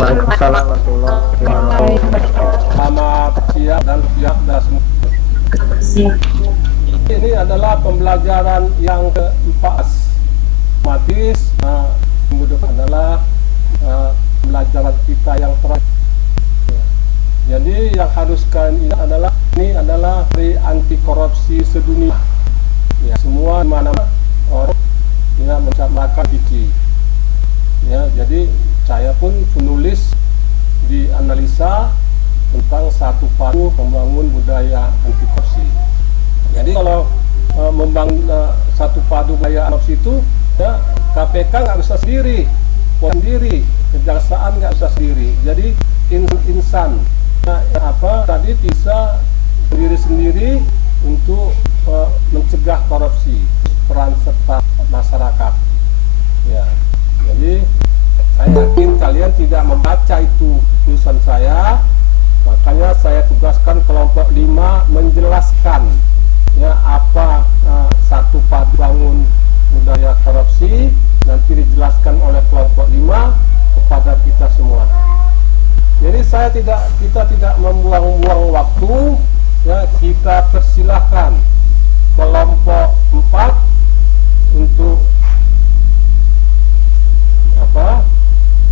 Waalaikumsalam warahmatullahi wabarakatuh. Selamat siang dan semua. Ini adalah pembelajaran yang keempat. Otomatis minggu depan adalah pembelajaran kita yang terakhir. Jadi yang harus kalian ingat ini adalah hari anti korupsi sedunia. Ya, semua mana-mana orang yang mencatatkan biki. Ya, jadi saya pun menulis di analisa tentang satu padu membangun budaya anti korupsi. Jadi kalau membangun satu padu budaya anti korupsi itu, ya, KPK nggak bisa sendiri, polisi sendiri, kejaksaan nggak bisa sendiri. Jadi insan tadi bisa sendiri untuk mencegah korupsi, peran serta masyarakat. Ya, jadi saya yakin kalian tidak membaca itu tulisan saya, makanya saya tugaskan kelompok 5 menjelaskan ya apa satu padu bangun budaya korupsi, nanti dijelaskan oleh kelompok 5 kepada kita semua. Jadi kita tidak membuang-buang waktu, ya, kita persilahkan kelompok 4 untuk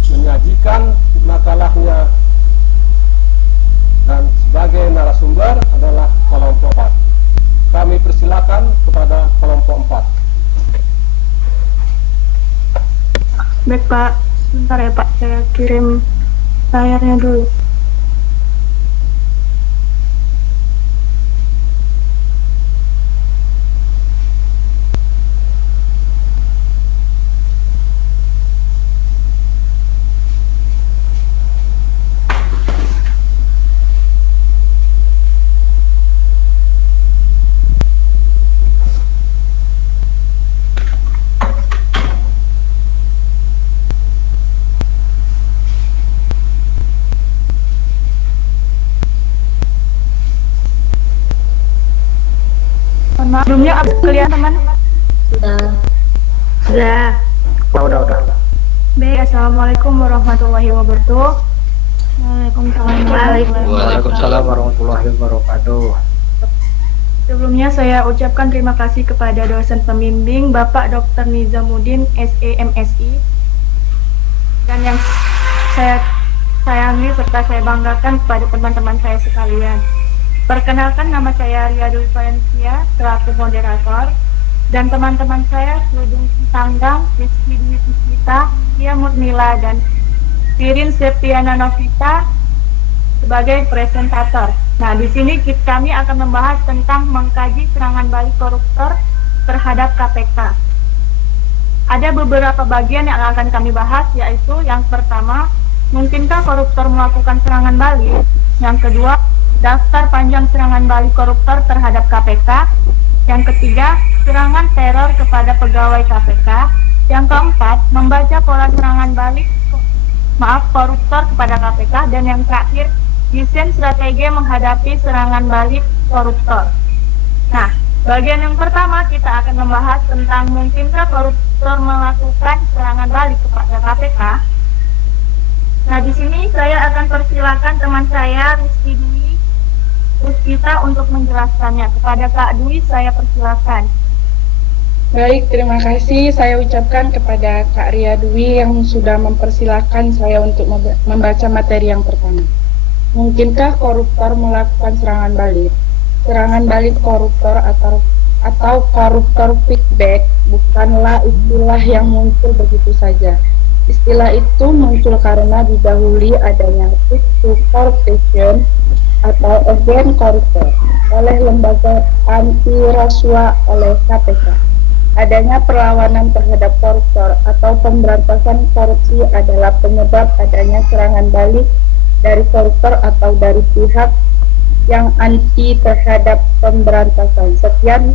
menyajikan makalahnya, dan sebagai narasumber adalah kelompok 4. Kami persilakan kepada kelompok 4. Baik Pak, sebentar ya Pak, saya kirim layarnya dulu. Sebelumnya kelihatan teman? Sudah. Udah. Baik, assalamualaikum warahmatullahi wabarakatuh. Waalaikumsalam warahmatullahi wabarakatuh. Sebelumnya saya ucapkan terima kasih kepada dosen pembimbing Bapak Dr. Nizamuddin SEMSI, dan yang saya sayangi serta saya banggakan kepada teman-teman saya sekalian. Perkenalkan, nama saya Riyadul Valencia selaku moderator, dan teman-teman saya Sudung Sanggang, Rizky Dwi Puspita, Tia Murnila, dan Sirin Septiana Novita sebagai presentator. Nah, di sini kami akan membahas tentang mengkaji serangan balik koruptor terhadap KPK. Ada beberapa bagian yang akan kami bahas, yaitu yang pertama, mungkinkah koruptor melakukan serangan balik? Yang kedua, daftar panjang serangan balik koruptor terhadap KPK. Yang ketiga, serangan teror kepada pegawai KPK. Yang keempat, membaca pola serangan balik koruptor kepada KPK. Dan yang terakhir, desain strategi menghadapi serangan balik koruptor. Nah, bagian yang pertama kita akan membahas tentang mungkinkah koruptor melakukan serangan balik kepada KPK. Nah, di sini saya akan persilakan teman saya Rizky Dwi Puspita untuk menjelaskannya. Kepada Kak Dwi, saya persilakan. Baik, terima kasih saya ucapkan kepada Kak Ria Dwi yang sudah mempersilahkan saya untuk membaca materi yang pertama. Mungkinkah koruptor melakukan serangan balik? Serangan balik koruptor atau koruptor feedback bukanlah istilah yang muncul begitu saja. Istilah itu muncul karena didahului adanya fit to corruption atau agen koruptor oleh lembaga anti rasuah oleh KPK. Adanya perlawanan terhadap koruptor atau pemberantasan korupsi adalah penyebab adanya serangan balik dari koruptor atau dari pihak yang anti terhadap pemberantasan. Sekian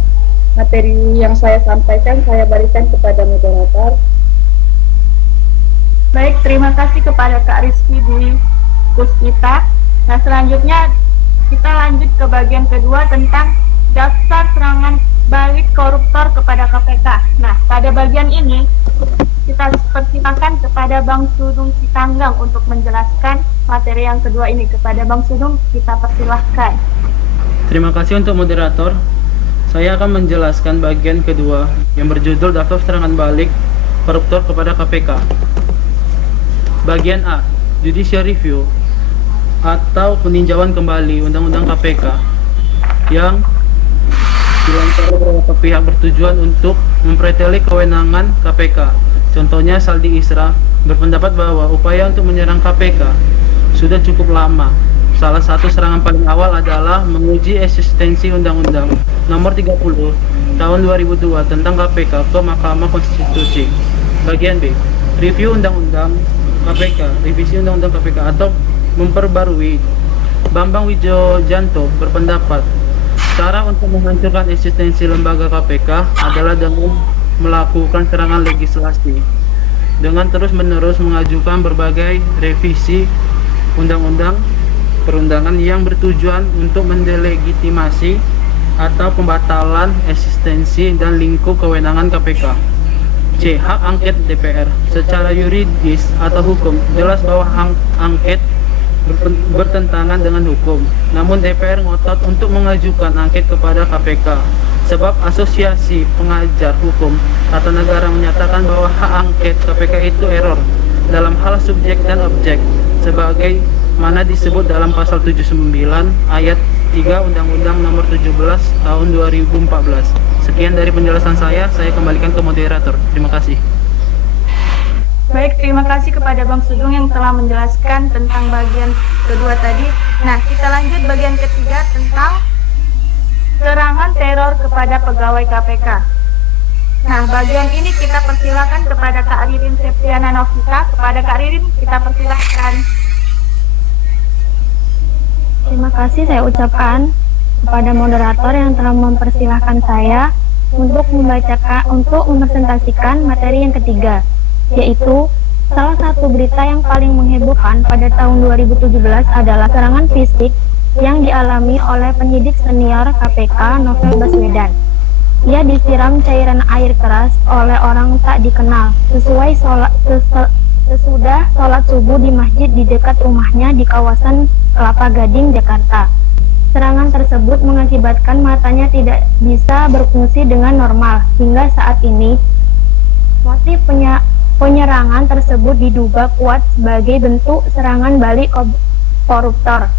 materi yang saya sampaikan, saya berikan kepada moderator. Baik, terima kasih kepada Kak Rizky Dwi Puspita. Nah, selanjutnya kita lanjut ke bagian kedua tentang daftar serangan balik koruptor kepada KPK. Nah, pada bagian ini kita persilakan kepada kepada Bang Sudung Sitanggang untuk menjelaskan materi yang kedua ini. Kepada Bang Sudung, kita persilahkan. Terima kasih untuk moderator. Saya akan menjelaskan bagian kedua yang berjudul daftar serangan balik koruptor kepada KPK. Bagian A, Judicial Review atau peninjauan kembali Undang-Undang KPK yang dilancarkan beberapa pihak bertujuan untuk mempreteli kewenangan KPK. Contohnya Saldi Isra berpendapat bahwa upaya untuk menyerang KPK sudah cukup lama. Salah satu serangan paling awal adalah menguji eksistensi Undang-Undang Nomor 30 Tahun 2002 tentang KPK ke Mahkamah Konstitusi. Bagian B, review Undang-Undang KPK, revisi Undang-Undang KPK atau memperbarui. Bambang Wijojanto berpendapat cara untuk menghancurkan eksistensi lembaga KPK adalah dengan melakukan serangan legislasi dengan terus-menerus mengajukan berbagai revisi undang-undang perundangan yang bertujuan untuk mendelegitimasi atau pembatalan eksistensi dan lingkup kewenangan KPK. C. Hak angket DPR. Secara yuridis atau hukum jelas bahwa hak angket bertentangan dengan hukum. Namun DPR ngotot untuk mengajukan angket kepada KPK sebab Asosiasi Pengajar Hukum Tata Negara menyatakan bahwa hak angket KPK itu error dalam hal subjek dan objek sebagai mana disebut dalam pasal 79 ayat 3 Undang-Undang Nomor 17 Tahun 2014. Sekian dari penjelasan saya kembalikan ke moderator. Terima kasih. Baik, terima kasih kepada Bang Sudung yang telah menjelaskan tentang bagian kedua tadi. Nah, kita lanjut bagian ketiga tentang serangan teror kepada pegawai KPK. Nah, bagian ini kita persilakan kepada Kak Ririn Septiana Novita. Kepada Kak Ririn, kita persilakan. Terima kasih saya ucapkan kepada moderator yang telah mempersilahkan saya untuk mempresentasikan materi yang ketiga, yaitu salah satu berita yang paling menghebohkan pada tahun 2017 adalah serangan fisik yang dialami oleh penyidik senior KPK Novel Baswedan. Ia disiram cairan air keras oleh orang tak dikenal sesudah sholat subuh di masjid di dekat rumahnya di kawasan Kelapa Gading, Jakarta. Serangan tersebut mengakibatkan matanya tidak bisa berfungsi dengan normal. Hingga saat ini, motif penyerangan tersebut diduga kuat sebagai bentuk serangan balik koruptor.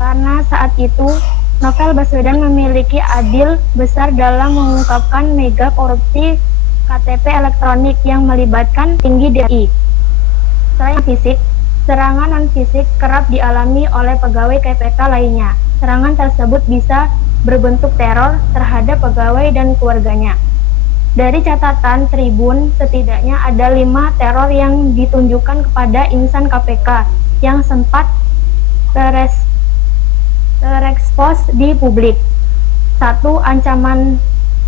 Karena saat itu, Novel Baswedan memiliki andil besar dalam mengungkapkan mega korupsi KTP elektronik yang melibatkan tinggi DI. Selain fisik, serangan non-fisik kerap dialami oleh pegawai KPK lainnya. Serangan tersebut bisa berbentuk teror terhadap pegawai dan keluarganya. Dari catatan Tribun, setidaknya ada 5 teror yang ditunjukkan kepada insan KPK yang sempat terekspos di publik. 1. Ancaman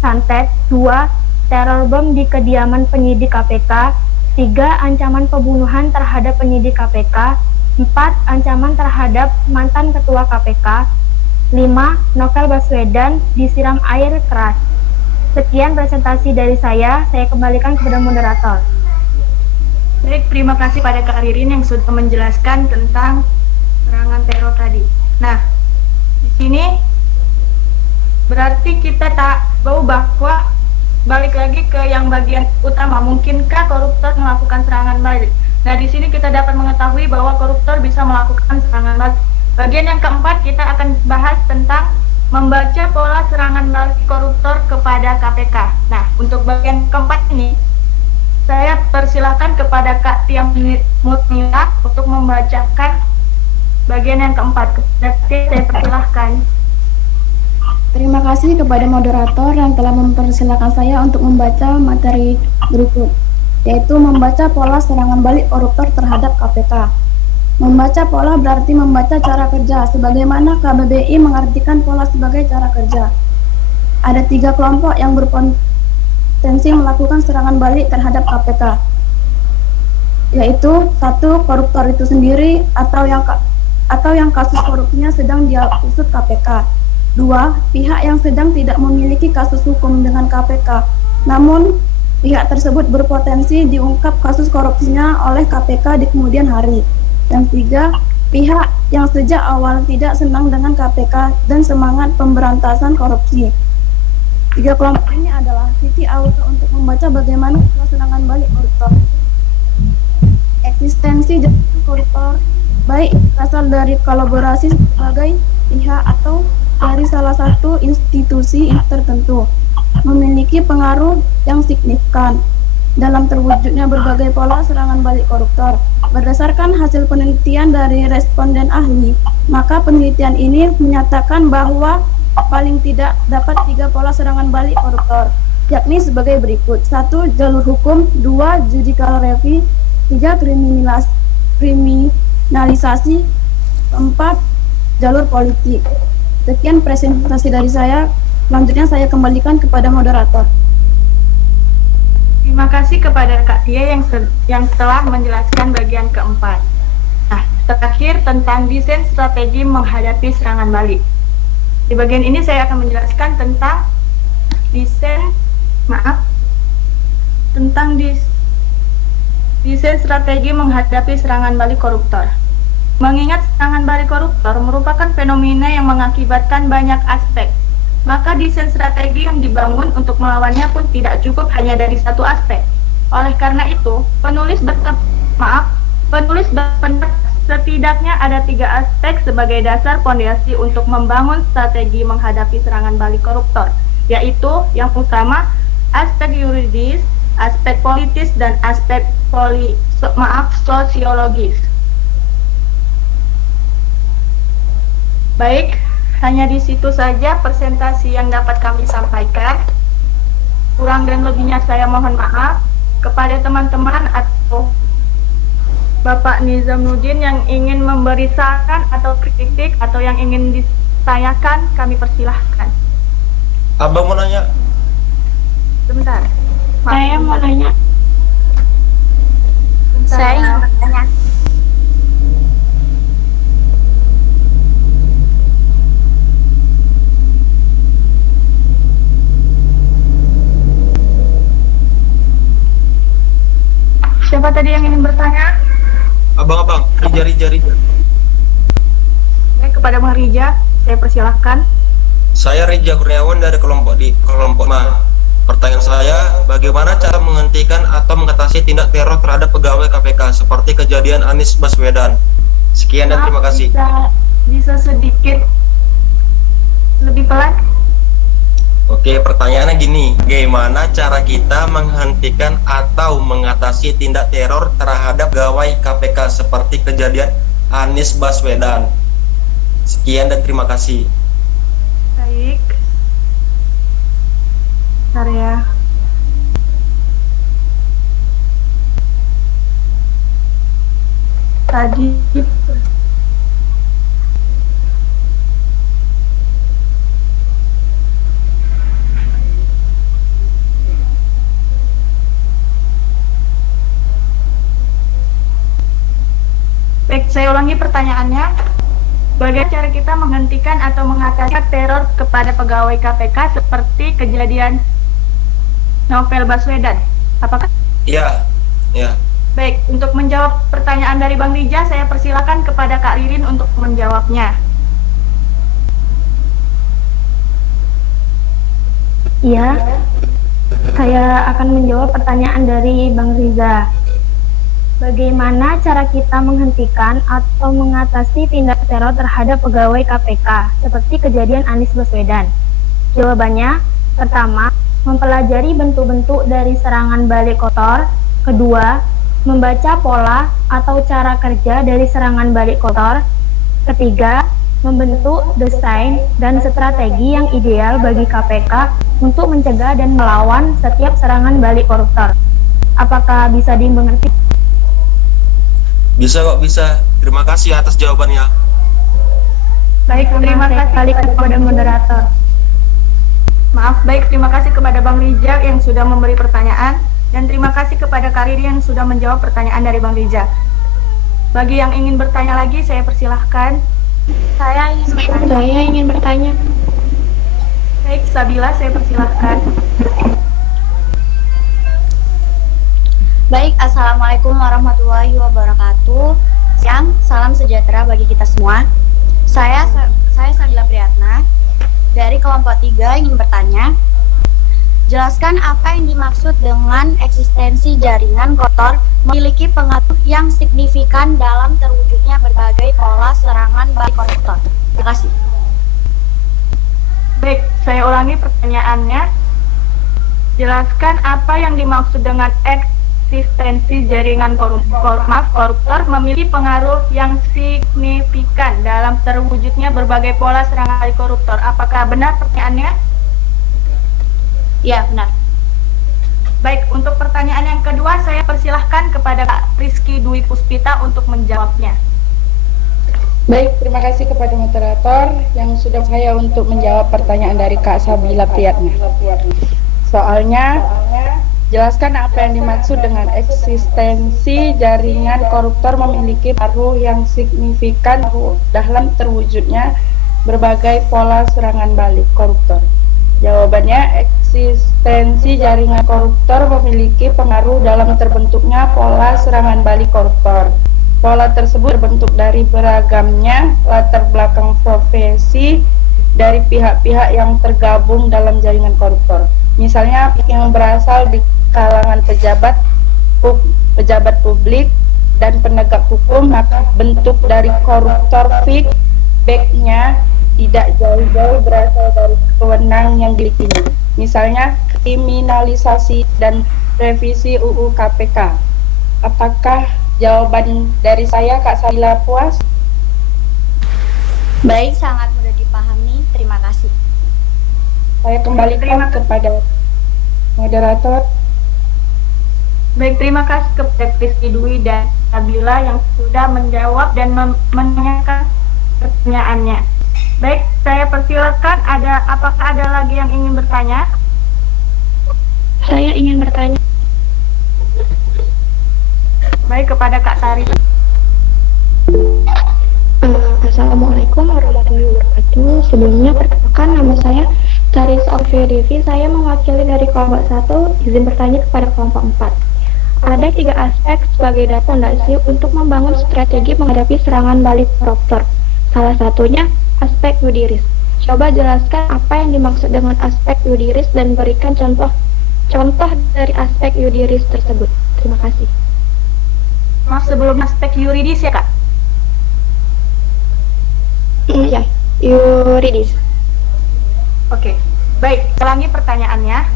santet. 2. Teror bom di kediaman penyidik KPK. 3. Ancaman pembunuhan terhadap penyidik KPK. 4. Ancaman terhadap mantan ketua KPK. 5. Novel Baswedan disiram air keras. Sekian presentasi dari saya kembalikan kepada moderator. Baik, terima kasih pada Kak Ririn yang sudah menjelaskan tentang serangan teror tadi. Nah, di sini berarti kita tak tahu bahwa balik lagi ke yang bagian utama, mungkinkah koruptor melakukan serangan balik? Nah, di sini kita dapat mengetahui bahwa koruptor bisa melakukan serangan balik. Bagian yang keempat kita akan bahas tentang membaca pola serangan balik koruptor kepada KPK. Nah, untuk bagian keempat ini, saya persilahkan kepada Kak Tia Mutmila untuk membacakan bagian yang keempat. Saya persilahkan. Terima kasih kepada moderator yang telah mempersilahkan saya untuk membaca materi berikut, yaitu membaca pola serangan balik koruptor terhadap KPK. Membaca pola berarti membaca cara kerja, sebagaimana KBBI mengartikan pola sebagai cara kerja. Ada 3 kelompok yang berpotensi melakukan serangan balik terhadap KPK, yaitu 1. Koruptor itu sendiri atau yang kasus korupsinya sedang diusut KPK. 2. Pihak yang sedang tidak memiliki kasus hukum dengan KPK, namun pihak tersebut berpotensi diungkap kasus korupsinya oleh KPK di kemudian hari. Yang tiga, pihak yang sejak awal tidak senang dengan KPK dan semangat pemberantasan korupsi. Tiga kelompok ini adalah titik awal untuk membaca bagaimana serangan balik koruptor. Eksistensi jaringan koruptor baik berasal dari kolaborasi sebagai pihak atau dari salah satu institusi tertentu memiliki pengaruh yang signifikan dalam terwujudnya berbagai pola serangan balik koruptor. Berdasarkan hasil penelitian dari responden ahli, maka penelitian ini menyatakan bahwa paling tidak dapat 3 pola serangan balik koruptor, yakni sebagai berikut: 1. Jalur hukum, 2. Judicial review, 3. Kriminalisasi, 4. Jalur politik. Sekian presentasi dari saya. Selanjutnya saya kembalikan kepada moderator. Terima kasih kepada Kak Tia yang telah menjelaskan bagian keempat. Nah, terakhir tentang desain strategi menghadapi serangan balik. Di bagian ini saya akan menjelaskan tentang desain strategi menghadapi serangan balik koruptor. Mengingat serangan balik koruptor merupakan fenomena yang mengakibatkan banyak aspek, maka desain strategi yang dibangun untuk melawannya pun tidak cukup hanya dari satu aspek. Oleh karena itu, penulis berpendapat setidaknya ada 3 aspek sebagai dasar fondasi untuk membangun strategi menghadapi serangan balik koruptor, yaitu yang utama aspek yuridis, aspek politis, dan aspek sosiologis. Baik, hanya di situ saja presentasi yang dapat kami sampaikan. Kurang dan lebihnya saya mohon maaf. Kepada teman-teman atau Bapak Nizamuddin yang ingin memberi saran atau kritik atau yang ingin ditanyakan, kami persilahkan. Abang mau nanya. Sebentar. Saya mau nanya. Sebentar. Saya ingin bertanya. Siapa tadi yang ingin bertanya? Abang, Rija. Baik, kepada Bang Rija, saya persilahkan. Saya Rija Kurniawan dari kelompok Ma. Pertanyaan saya, bagaimana cara menghentikan atau mengatasi tindak teror terhadap pegawai KPK seperti kejadian Anies Baswedan? Sekian dan terima kasih. Bisa sedikit lebih pelan? Oke, pertanyaannya gini, bagaimana cara kita menghentikan atau mengatasi tindak teror terhadap pegawai KPK seperti kejadian Anies Baswedan? Sekian dan terima kasih. Baik. Bentar ya. Tadi baik, saya ulangi pertanyaannya. Bagaimana cara kita menghentikan atau mengatasi teror kepada pegawai KPK seperti kejadian Novel Baswedan? Apakah? Iya. Baik, untuk menjawab pertanyaan dari Bang Rija, saya persilakan kepada Kak Ririn untuk menjawabnya. Iya, saya akan menjawab pertanyaan dari Bang Riza. Bagaimana cara kita menghentikan atau mengatasi tindak teror terhadap pegawai KPK seperti kejadian Anies Baswedan? Jawabannya, pertama, mempelajari bentuk-bentuk dari serangan balik kotor. Kedua, membaca pola atau cara kerja dari serangan balik kotor. Ketiga, membentuk desain dan strategi yang ideal bagi KPK untuk mencegah dan melawan setiap serangan balik koruptor. Apakah bisa dimengerti? Bisa kok, bisa. Terima kasih atas jawabannya. Baik, terima kasih kepada moderator. Maaf, baik, terima kasih kepada Bang Rija yang sudah memberi pertanyaan, dan terima kasih kepada Kak Riri yang sudah menjawab pertanyaan dari Bang Rija. Bagi yang ingin bertanya lagi, saya persilahkan. Saya ingin bertanya. Baik, Sabila, saya persilahkan. Baik, Assalamualaikum warahmatullahi wabarakatuh. Siang, salam sejahtera bagi kita semua. Saya Sabila Priyatna dari kelompok 3 ingin bertanya. Jelaskan apa yang dimaksud dengan eksistensi jaringan kotor memiliki pengaruh yang signifikan dalam terwujudnya berbagai pola serangan balik koruptor. Terima kasih. Baik, saya ulangi pertanyaannya. Jelaskan apa yang dimaksud dengan eksistensi jaringan koruptor memiliki pengaruh yang signifikan dalam terwujudnya berbagai pola serangan balik koruptor. Apakah benar pertanyaannya? Ya, benar. Baik, untuk pertanyaan yang kedua saya persilahkan kepada Kak Rizky Dwi Puspita untuk menjawabnya. Baik, terima kasih kepada moderator yang sudah saya untuk menjawab pertanyaan dari Kak Sabila Priyatna. Soalnya, jelaskan apa yang dimaksud dengan eksistensi jaringan koruptor memiliki pengaruh yang signifikan dalam terwujudnya berbagai pola serangan balik koruptor. Jawabannya, eksistensi jaringan koruptor memiliki pengaruh dalam terbentuknya pola serangan balik koruptor. Pola tersebut terbentuk dari beragamnya latar belakang profesi dari pihak-pihak yang tergabung dalam jaringan koruptor. Misalnya yang berasal di kalangan pejabat publik dan penegak hukum, maka bentuk dari koruptor feedback-nya tidak jauh-jauh berasal dari kewenangan yang dimilikinya. Misalnya kriminalisasi dan revisi UU KPK. Apakah jawaban dari saya, Kak Sabila, puas? Baik, sangat mudah dipahami. Terima kasih. Saya kembalikan kepada moderator. Baik, terima kasih kepada Rizky Dwi dan Sabila yang sudah menjawab dan menanyakan pertanyaannya. Baik, saya persilakan. Apakah ada lagi yang ingin bertanya? Saya ingin bertanya. Baik, kepada Kak Tari. Assalamualaikum warahmatullahi wabarakatuh. Sebelumnya perkenalkan, nama saya Taris Alfierifi. Saya mewakili dari kelompok 1. Izin bertanya kepada kelompok 4. Ada 3 aspek sebagai dasar fondasi untuk membangun strategi menghadapi serangan balik koruptor. Salah satunya aspek yudiris. Coba jelaskan apa yang dimaksud dengan aspek yudiris dan berikan contoh dari aspek yudiris tersebut. Terima kasih. Sebelum aspek yuridis ya, Kak? Ya, yuridis. Oke, baik, ulangi pertanyaannya.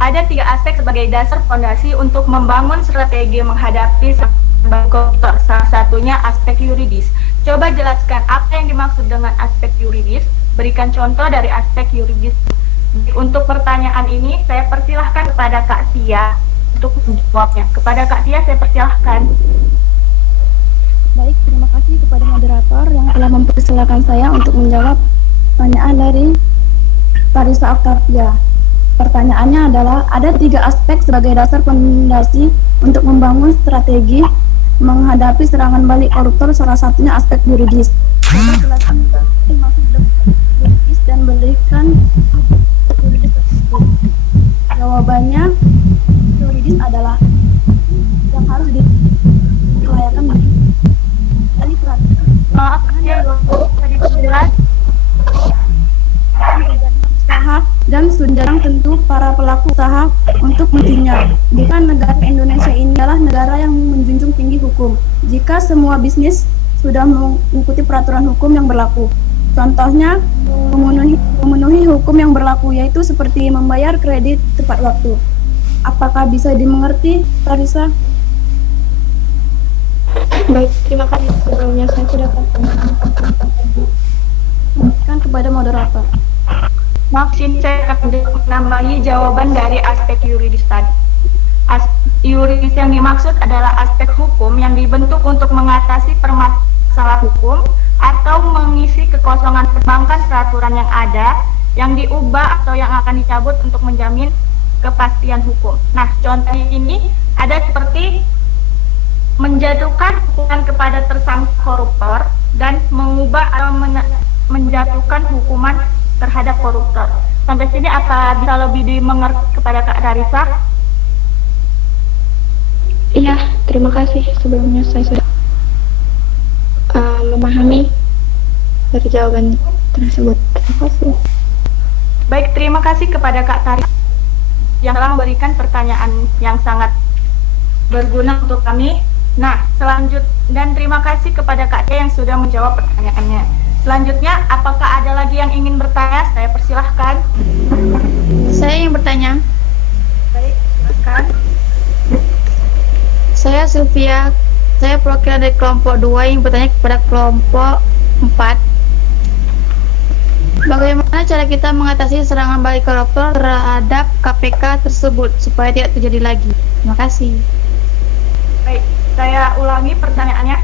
Ada 3 aspek sebagai dasar fondasi untuk membangun strategi menghadapi serangan koruptor. Salah satunya aspek yuridis. Coba jelaskan apa yang dimaksud dengan aspek yuridis. Berikan contoh dari aspek yuridis. Untuk pertanyaan ini, saya persilahkan kepada Kak Tia untuk menjawabnya. Kepada Kak Tia, saya persilahkan. Baik, terima kasih kepada moderator yang telah mempersilahkan saya untuk menjawab pertanyaan dari Parisa Octavia. Pertanyaannya adalah, ada 3 aspek sebagai dasar fondasi untuk membangun strategi menghadapi serangan balik koruptor, salah satunya aspek yuridis. Saya jelaskan maksud yuridis dan berikan yuridis tersebut. Jawabannya, yuridis adalah yang harus dikelayakan dari peraturan. Maaf, tadi jelas. Usaha dan sunjang tentu para pelaku usaha untuk mentinya. Jika negara Indonesia ini adalah negara yang menjunjung tinggi hukum. Jika semua bisnis sudah mengikuti peraturan hukum yang berlaku. Contohnya memenuhi hukum yang berlaku, yaitu seperti membayar kredit tepat waktu. Apakah bisa dimengerti, Tarisa? Baik, terima kasih. Sebelumnya saya sudah kan kepada moderator. Maksud saya akan menambahi jawaban dari aspek yuridis tadi. Yuridis yang dimaksud adalah aspek hukum yang dibentuk untuk mengatasi permasalahan hukum atau mengisi kekosongan perbankan peraturan yang ada, yang diubah atau yang akan dicabut untuk menjamin kepastian hukum. Nah, contohnya ini ada seperti menjatuhkan hukuman kepada tersangka koruptor dan mengubah atau menjatuhkan hukuman terhadap koruptor. Sampai sini apa bisa lebih dimengerti kepada Kak Darisa? Iya, terima kasih. Sebelumnya saya sudah memahami dari jawaban tersebut. Terima kasih. Baik, terima kasih kepada Kak Tari yang telah memberikan pertanyaan yang sangat berguna untuk kami. Nah, dan terima kasih kepada Kak Tia yang sudah menjawab pertanyaannya. Selanjutnya, apakah ada lagi yang ingin bertanya? Saya persilahkan. Saya ingin bertanya. Baik, silakan. Saya Sylvia, saya perwakilan dari kelompok 2 yang bertanya kepada kelompok 4. Bagaimana cara kita mengatasi serangan balik koruptor terhadap KPK tersebut supaya tidak terjadi lagi? Terima kasih. Baik, saya ulangi pertanyaannya.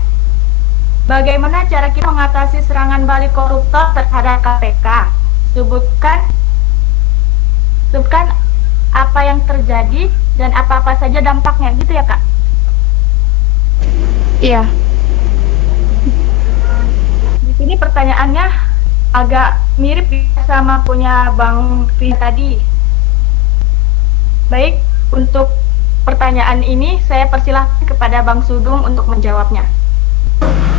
Bagaimana cara kita mengatasi serangan balik koruptor terhadap KPK? Sebutkan apa yang terjadi dan apa-apa saja dampaknya, gitu ya Kak? Iya. Di sini pertanyaannya agak mirip sama punya Bang Fi tadi. Baik, untuk pertanyaan ini saya persilahkan kepada Bang Sudung untuk menjawabnya.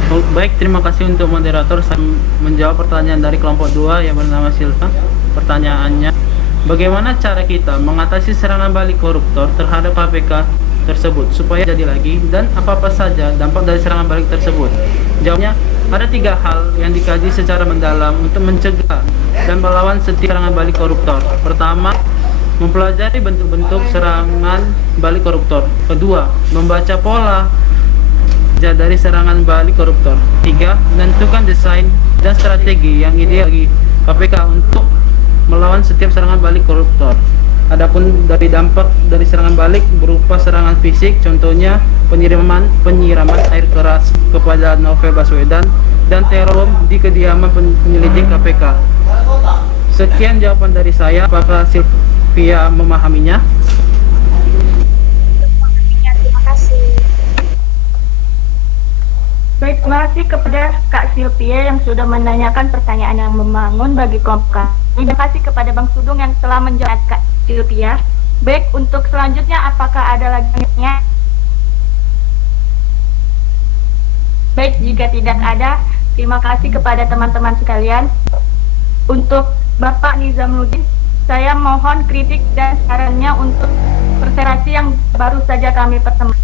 Oh, baik, terima kasih untuk moderator. Saya menjawab pertanyaan dari kelompok 2 yang bernama Silva. Pertanyaannya, bagaimana cara kita mengatasi serangan balik koruptor terhadap KPK tersebut supaya jadi lagi, dan apa-apa saja dampak dari serangan balik tersebut? Jawabnya, ada 3 hal yang dikaji secara mendalam untuk mencegah dan melawan setiap serangan balik koruptor. Pertama, mempelajari bentuk-bentuk serangan balik koruptor. Kedua, membaca pola dari serangan balik koruptor. 3, menentukan desain dan strategi yang ideal bagi KPK untuk melawan setiap serangan balik koruptor. Adapun dari dampak dari serangan balik berupa serangan fisik, contohnya penyiraman air keras kepada Novel Baswedan dan teror di kediaman penyelidik KPK. Sekian jawaban dari saya. Apakah Sylvia memahaminya? Terima kasih. Baik, terima kasih kepada Kak Sylvia yang sudah menanyakan pertanyaan yang membangun bagi kelompok kami. Terima kasih kepada Bang Sudung yang telah menjawab Kak Sylvia. Baik, untuk selanjutnya apakah ada lagi yang? Baik, jika tidak ada, terima kasih kepada teman-teman sekalian. Untuk Bapak Nizamuddin, saya mohon kritik dan sarannya untuk presentasi yang baru saja kami pertemukan.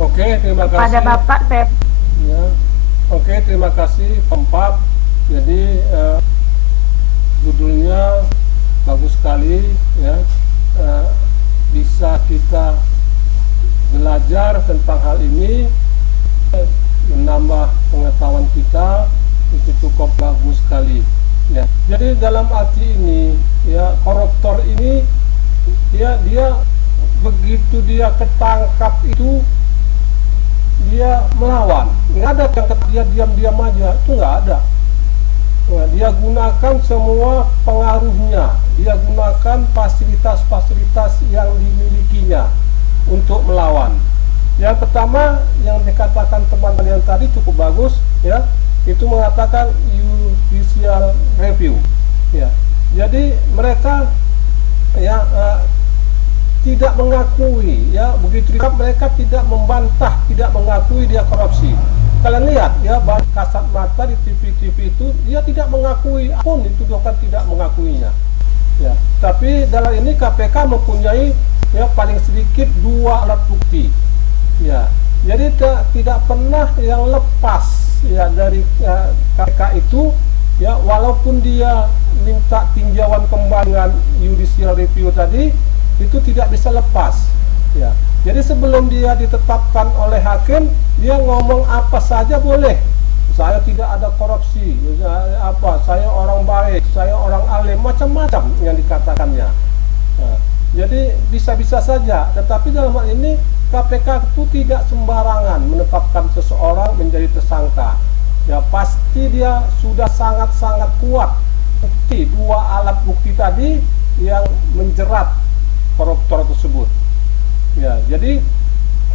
Oke, terima kasih. Pada Bapak saya. Ya. Oke, terima kasih Pempat. Jadi judulnya bagus sekali ya. Bisa kita belajar tentang hal ini, menambah pengetahuan kita, itu cukup bagus sekali ya. Jadi dalam arti ini ya, koruptor ini ya, dia begitu dia ketangkap itu dia melawan. Nggak ada yang dia diam-diam aja, itu nggak ada. Nah, dia gunakan semua pengaruhnya, dia gunakan fasilitas-fasilitas yang dimilikinya untuk melawan. Yang pertama yang dikatakan teman-teman yang tadi cukup bagus ya, itu mengatakan judicial review ya. Jadi mereka ya tidak mengakui ya, begitu mereka tidak membantah, tidak mengakui dia korupsi. Kalian lihat ya, kasat mata di TV-TV itu dia tidak mengakui, pun dituduhkan tidak mengakuinya ya. Tapi dalam ini KPK mempunyai ya paling sedikit 2 alat bukti ya. Jadi tidak pernah yang lepas ya dari KPK itu ya, walaupun dia minta tinjauan kembali dengan judicial review tadi, itu tidak bisa lepas ya. Jadi sebelum dia ditetapkan oleh hakim, dia ngomong apa saja boleh. Saya tidak ada korupsi, saya orang baik, saya orang alim, macam-macam yang dikatakannya. Nah, jadi bisa-bisa saja. Tetapi dalam hal ini KPK itu tidak sembarangan menetapkan seseorang menjadi tersangka. Ya pasti dia sudah sangat-sangat kuat bukti, 2 alat bukti tadi yang menjerat koruptor tersebut. Ya, jadi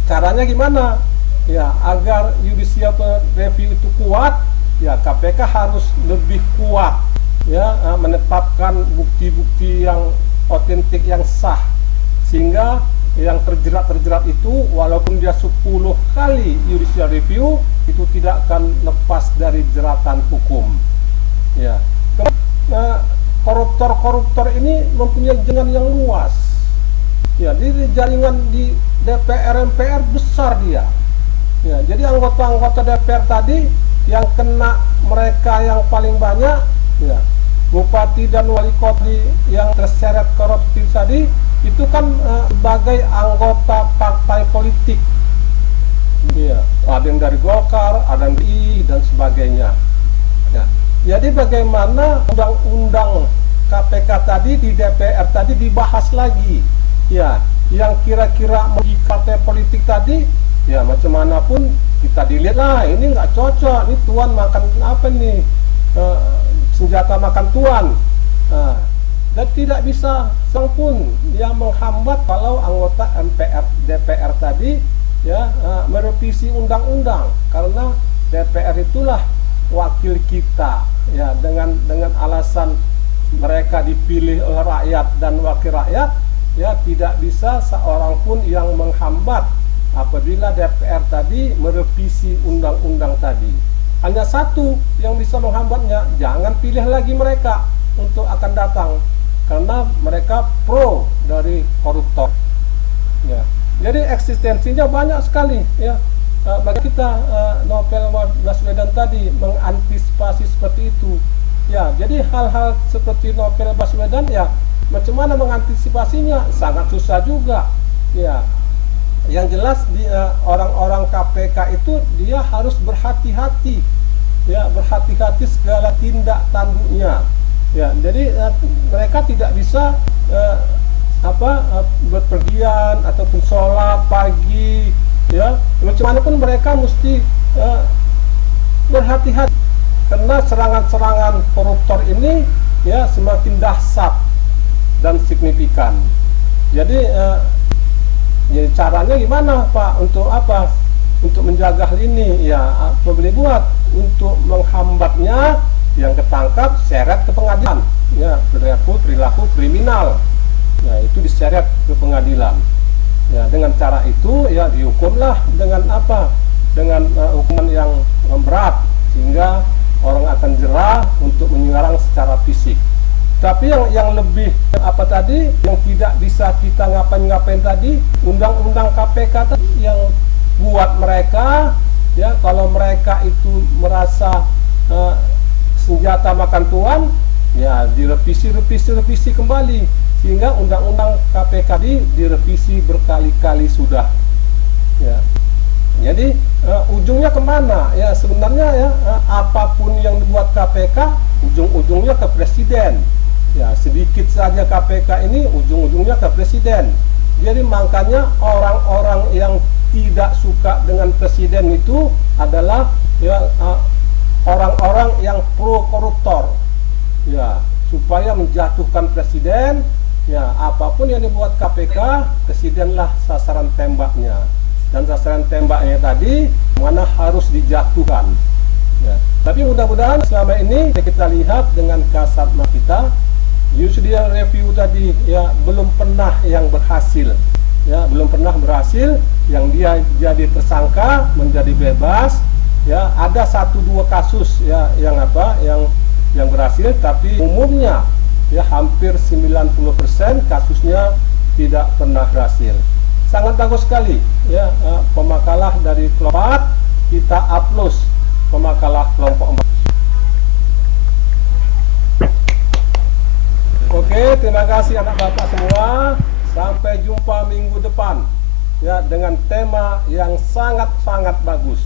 caranya gimana? Ya, agar judicial review itu kuat, ya KPK harus lebih kuat ya, menetapkan bukti-bukti yang otentik, yang sah, sehingga yang terjerat itu walaupun dia 10 kali judicial review itu tidak akan lepas dari jeratan hukum. Ya. Koruptor-koruptor ini mempunyai jaringan yang luas. Ya, jadi jaringan di DPR MPR besar dia. Ya, jadi anggota-anggota DPR tadi yang kena mereka yang paling banyak, ya, bupati dan wali kota yang terseret korupsi tadi itu kan sebagai anggota partai politik. Ya, ada yang dari Golkar, ada yang dari dan sebagainya. Ya. Jadi bagaimana undang-undang KPK tadi di DPR tadi dibahas lagi. Ya, yang kira-kira di partai politik tadi, ya macam mana pun kita dilihat lah, ini nggak cocok, ini tuan makan apa nih, senjata makan tuan. Dan tidak bisa sang pun yang menghambat kalau anggota MPR DPR tadi ya merevisi undang-undang, karena DPR itulah wakil kita, ya, dengan alasan mereka dipilih oleh rakyat dan wakil rakyat, ya tidak bisa seorang pun yang menghambat apabila DPR tadi merevisi undang-undang tadi. Hanya satu yang bisa menghambatnya, jangan pilih lagi mereka untuk akan datang, karena mereka pro dari koruptor. Ya. Jadi eksistensinya banyak sekali, ya. Bagi kita Novel Baswedan tadi mengantisipasi seperti itu. Ya, jadi hal-hal seperti Novel Baswedan, ya macam mana mengantisipasinya sangat susah juga. Ya, yang jelas orang-orang KPK itu dia harus berhati-hati, ya berhati-hati segala tindak tanduknya. Ya, jadi mereka tidak bisa berpergian ataupun sholat pagi, ya macam mana pun mereka mesti berhati-hati, karena serangan-serangan koruptor ini ya semakin dahsyat dan signifikan. Jadi ya caranya gimana Pak, untuk apa, untuk menjaga hal ini? Ya apa boleh buat untuk menghambatnya, yang ketangkap seret ke pengadilan, ya perilaku kriminal, ya itu diseret ke pengadilan. Ya dengan cara itu ya dihukumlah dengan apa, dengan hukuman yang berat, sehingga orang akan jerah untuk menyerang secara fisik. Tapi yang lebih apa tadi, yang tidak bisa kita ngapain-ngapain tadi, undang-undang KPK tadi yang buat mereka, ya kalau mereka itu merasa senjata makan tuan, ya direvisi kembali, sehingga undang-undang KPK direvisi berkali-kali sudah. Ya. Jadi ujungnya kemana? Ya sebenarnya ya apapun yang dibuat KPK ujung-ujungnya ke presiden. Ya sedikit saja KPK ini ujung-ujungnya ke presiden. Jadi makanya orang-orang yang tidak suka dengan presiden itu adalah ya orang-orang yang pro koruptor. Ya supaya menjatuhkan presiden, ya apapun yang dibuat KPK, presidenlah sasaran tembaknya. Dan sasaran tembaknya tadi mana harus dijatuhkan. Ya. Tapi mudah-mudahan selama ini kita lihat dengan kasat mata kita, judicial review tadi ya belum pernah yang berhasil. Ya, belum pernah berhasil yang dia jadi tersangka menjadi bebas. Ya, ada 1-2 kasus ya yang berhasil, tapi umumnya ya hampir 90% kasusnya tidak pernah berhasil. Sangat bagus sekali ya pemakalah dari kelompok 4, kita upload pemakalah kelompok 4. Oke, terima kasih anak bapak semua. Sampai jumpa minggu depan ya dengan tema yang sangat-sangat bagus.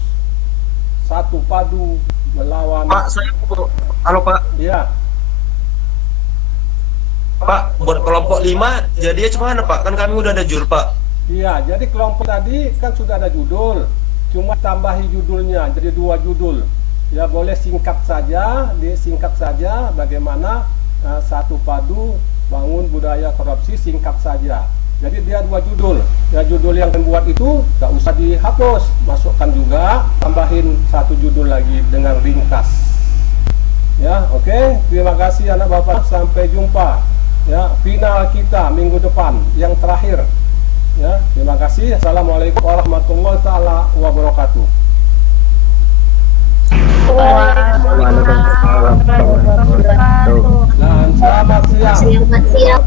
Satu padu melawan. Pak, halo Pak. Ya. Pak, buat kelompok 5 jadinya gimana Pak? Kan kami udah ada judul Pak. Iya, jadi kelompok tadi kan sudah ada judul, cuma tambahi judulnya jadi 2 judul. Ya boleh singkat saja, disingkat saja bagaimana satu padu bangun budaya korupsi, singkat saja. Jadi dia 2 judul. Ya judul yang membuat itu gak usah dihapus, masukkan juga, tambahin 1 judul lagi dengan ringkas. Ya, oke. Terima kasih anak bapak. Sampai jumpa. Ya, final kita minggu depan yang terakhir. Ya, terima kasih. Assalamualaikum warahmatullahi taala wabarakatuh. Waalaikumsalam warahmatullahi wabarakatuh. Dan selamat siang. Selamat siang.